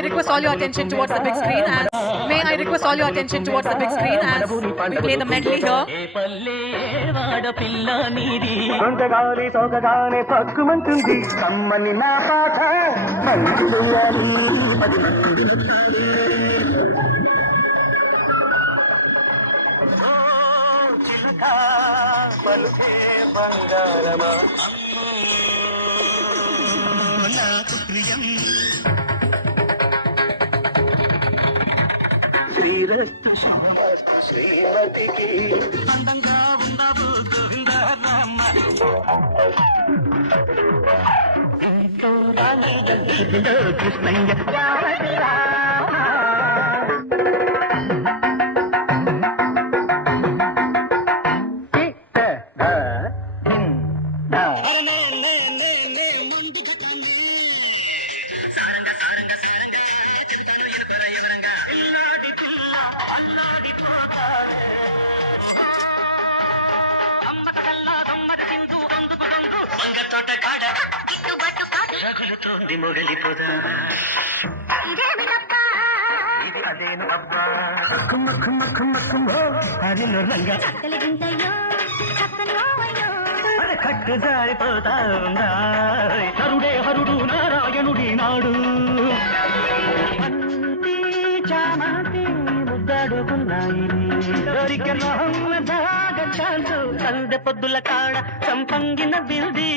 I request all your attention towards the big screen as may I request all your attention towards the big screen as we play the medley here. శ్రీరస్తు శ్రీమతికి అందంగా ఉండవు గోవిందరామ కృష్ణయ్య మొగలిపోదా అదేను అబ్బా కుమ్మ కుమ్మ కుమ్మ కుమ్మ అది రంగా కట్టు జారిపోతా హరుడే హరుడు నారాయణుడి నాడు అంతి చామంతి ముద్దాడుకున్నాయి సందె పొద్దుల కాడ సంపంగిన బిల్ది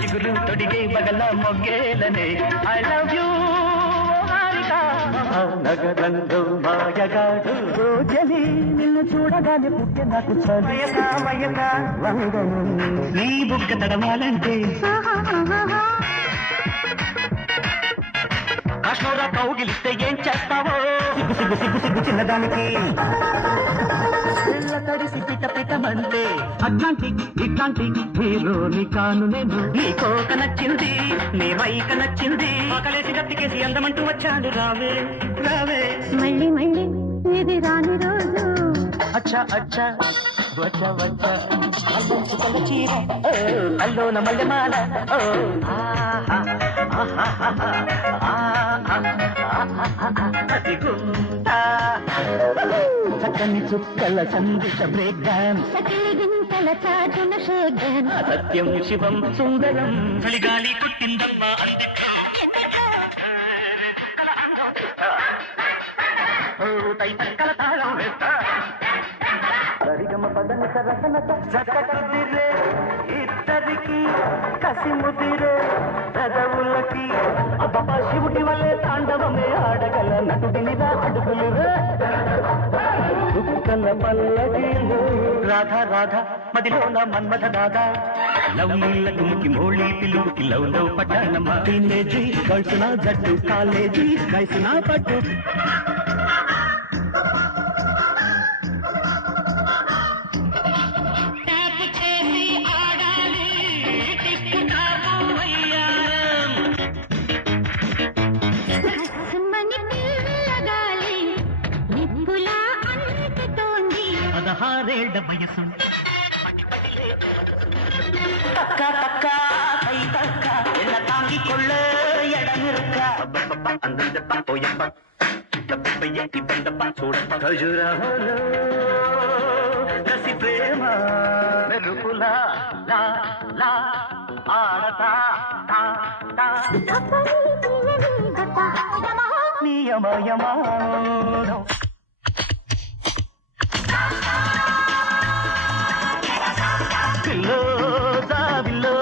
చిగురు తొడిగే బగల మొగ్గేలనే ఐ లవ్ యూ నగరంలో మాయగాడు రోజలి నిన్ను చూడగానే పుట్టే నాకు నీ బుగ్గ తడవాలంటే కాశ్మీరా కౌగిలిస్తే ఏం చేస్తావో సిగ్గు సిగ్గు సిగ్గు చిన్నదానికి తడిసి పిట పిటమంటే అట్లాంటి ఇట్లాంటి హీరోని కాను నేను నీ కోక నచ్చింది నీ మైక నచ్చింది ఆకలేసి గట్టికేసి అందమంటూ వచ్చాడు రావే రావే మళ్ళీ మళ్ళీ ఇది రాని రోజు అచ్చా అచ్చా వచ్చా వచ్చా అల్లంచుకల చీర అల్లోన మల్లెమాల అది గుంటా చక్కని చుక్కల సందేశ బ్రేక్ డాన్స్ గింతల చాటున షేక్ డాన్స్ సత్యం శివం సుందరం చలిగాలి కుట్టిందమ్మా అందుకో తైతక్కల తాళం వేస్తా సరిగమ పదన సరసనత జగతుదిరే ఇద్దరికి కసి ముదిరే పెదవులకి అబ్బా శివుడి వల్లే తాండవమే ఆడగల నటుడినిరా అడుగులురే దుఃఖల పల్లకిలో రాధా రాధా మదిలోన మన్మథ దాదా లవ్ నీళ్ళ తుమ్కి మోళీ పిలుపుకి లవ్ లవ్ పట్టణమా టీనేజీ కలిసిన జట్టు కాలేజీ కలిసిన పట్టు పదహారేళ్ల వయసు తక్క తక్క కై తక్క ఎల్ల తాంగికొళ్ళ ఎడమిరుక్క అందం చెప్ప పోయప్ప ఏంటి బందప్ప చూడప్ప ఖజురాహోలో రసి ప్రేమ మెరుపులా లా లా ఆడతా నియమయమానం జాబిల్లో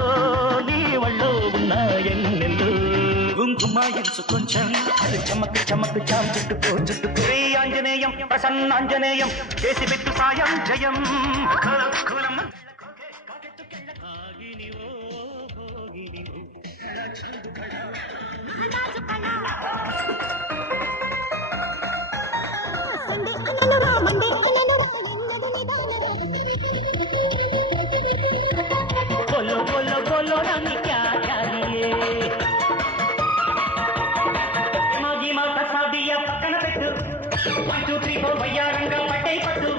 నీ వళ్ళో ఉన్న ఎన్నెల్లు కుంకుమాయించు కొంచెం చమక్ చమక్ చాం చుట్టుకో చుట్టుకో ఆంజనేయం ప్రసన్నాంజనేయం చేసి పెట్టు సాయం జయం बोलो बोलो बोलो रानी क्या चाहिए मागी माता सादिया पక్కన పెట్టు 1 2 3 4 వయ్యారంగా పట్టే పట్టు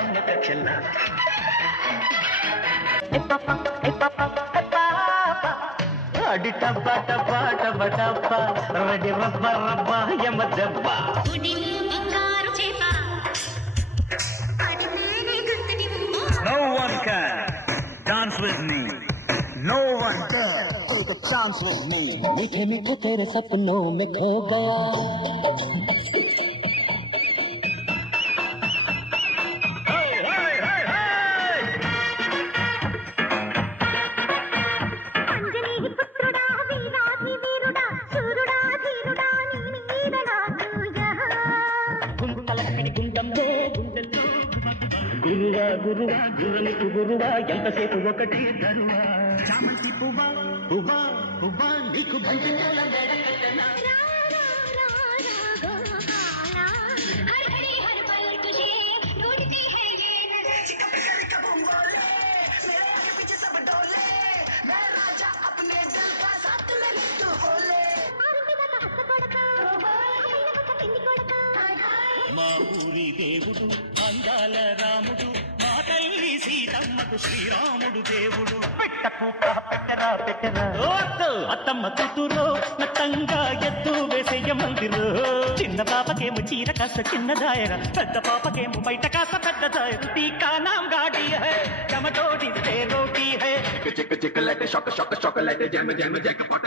అమ్మక చెల్ల ఏ పాపా అడి టబ్బా టబ్బా టబ్బా టబ్బా రడి రబ్బ రబ్బ యమ దెబ్బ. No one can dance with me. No one can take a chance with me. मीठे मीठे तेरे सपनों में खो गया. గురువా గురువా గురునికి గురువా ఎంతసేపు ఒకటే తరువా. చామంతి పువ్వా పువ్వా పువ్వా నీకు బంతి పూల మేడ కట్టనా. మా ఊరి దేవుడు అందాల రాముడు మా తల్లి సీతమ్మకు శ్రీరాముడు దేవుడు. పెట్టకు పెట్టరా పెట్టరా అత్తమ్మ కూతురు నత్తంగా ఎద్దు వేసేయ మందిరు. చిన్న పాపకేమో చీర కాస్త చిన్న దాయర, పెద్ద పాపకేమో బయట కాస్త పెద్ద దాయర. టీకా నామ్ గాడి హై టమటోడి సే రోటీ హై. చిక్ చిక్ లైట్ షాక్ షాక్ షాక్ లైట్ జమ జమ జక పట.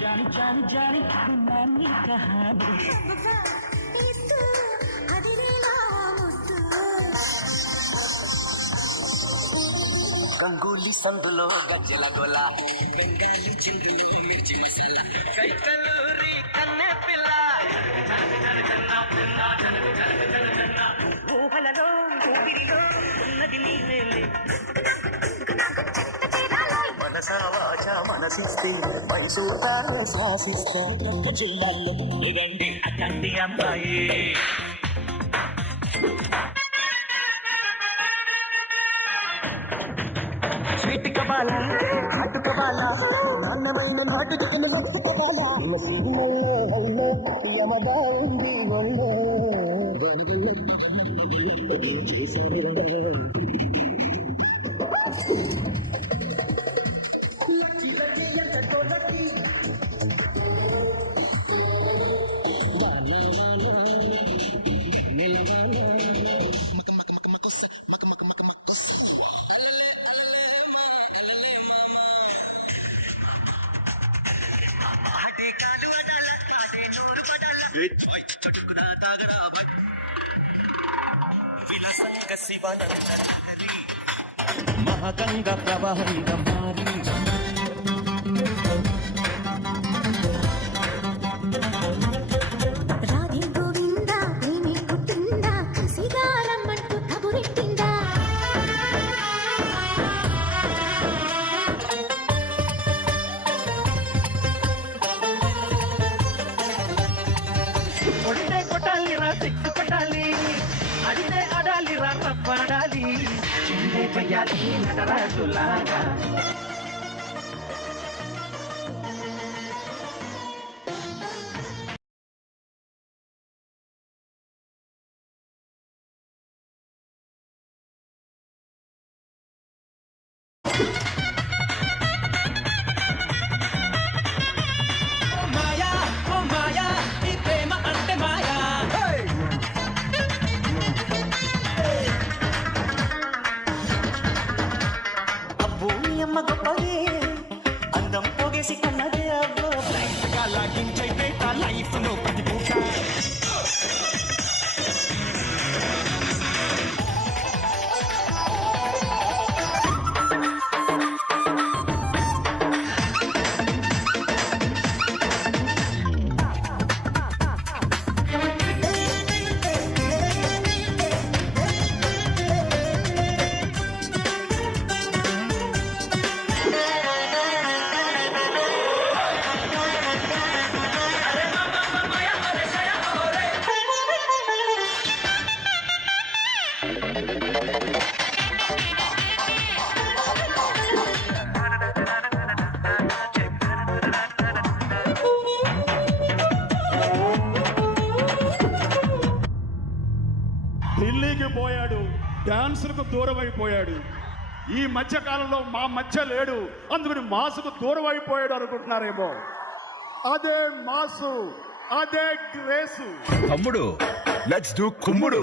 जानी जानी नानी कहानी గంగూలీ సందులో గజ్జల గోల బెంగాలీ చిందులు మిర్చి మసాలా కైకలూరి కన్నె పిల్ల ఊహలలో ఊపిరిలో ఉన్నది నీవేలే. మనసా వాచ మనసిస్తే మైసూతా శాసిస్తా జిల్లాల్లో ఇదండి అతండి అమ్మాయి. స్వీట్ కబాల హాటు కబాల నాన్నమైన నాటు చికెన్ కబాల మసీదులో యమదా ఉంది ఒళ్ళో వనగల్లో చేశారు. మహాగంగా ప్రవాహంగా మారి రాధే గోవింద ప్రేమి పుట్టిందా కసిగారమ్మంటూ కబురెట్టిందా. కొడితే కొట్టాలిరా సిక్కు కొట్టాలి, అడితే ఆడాలిరా తప్పాడాలి. చిందే పయ్యాలి నటరాజులాగా. మాయా ఓ మాయా ఈ ప్రేమ అంటే మాయా. అబ్బో అమ్మ గొప్పదే అందం పోగేసి కన్నదే అబ్బో. లైఫ్ గా లాగించైతే లైఫ్ లో ప్రతి పూట అయిపోయాడు, డాన్సులకు దూరం అయిపోయాడు. ఈ మధ్య కాలంలో మా మధ్య లేడు, అందుకని మాసుకు దూరం అయిపోయాడు అనుకుంటున్నారేమో. అదే మాసు, అదే గ్రేసు. తమ్ముడు లెట్స్ డూ కుమ్ముడు.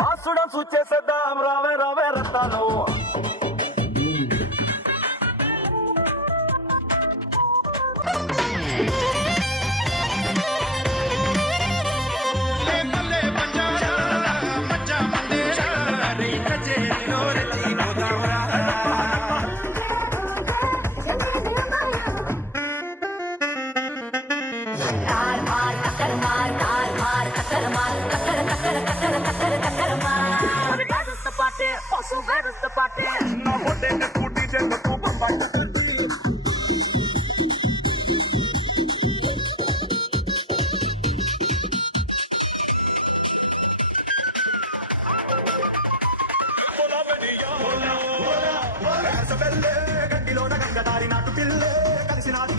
మాసుడం సూచేసేద్దాం రావే రావే రత్తాలు. గంటిలోన గంగదారి నాటు పిల్లే కలిసి నాటి